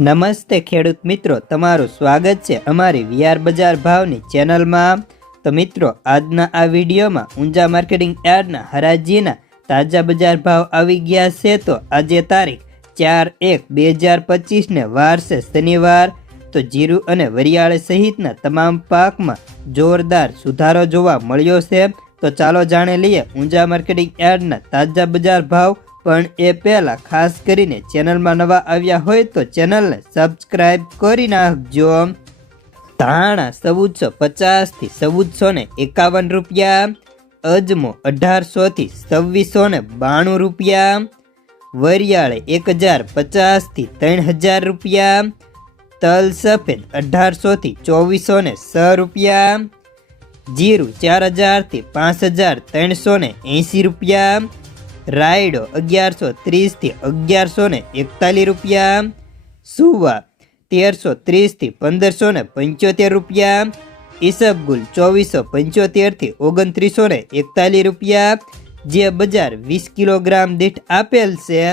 નમસ્તે ખેડૂત મિત્રો, તમારું સ્વાગત છે અમારી વીઆર બજાર ભાવની ચેનલમાં। તો મિત્રો, આજના આ વિડીયોમાં ઊંઝા માર્કેટિંગ યાર્ડના હરાજીના તાજા બજાર ભાવ આવી ગયા છે। તો આજે તારીખ 4/1/2025 ને વાર છે શનિવાર। તો જીરું અને વરિયાળી સહિતના તમામ પાકમાં જોરદાર સુધારો જોવા મળ્યો છે। તો ચાલો જાણી લઈએ ઊંઝા માર્કેટિંગ યાર્ડના તાજા બજાર ભાવ। પણ એ પહેલા ખાસ કરીને ચેનલમાં નવા આવ્યા હોય તો ચેનલને સબસ્ક્રાઇબ કરી નાખજો। ધાણા 1450 થી 1451 રૂપિયા, અજમો 1800 થી 2692 રૂપિયા, વરિયાળી 1050 થી 3000 રૂપિયા, તલ સફેદ 1800 થી 2406 રૂપિયા, જીરું 4000 થી 5380 રૂપિયા, રાયડો 1130 થી 1141 રૂપિયા, સુવા 1330 થી 1575 રૂપિયા, ઈસબગુલ 2475 થી 2941 રૂપિયા, જે બજાર 20 કિલોગ્રામ દીઠ આપેલ છે।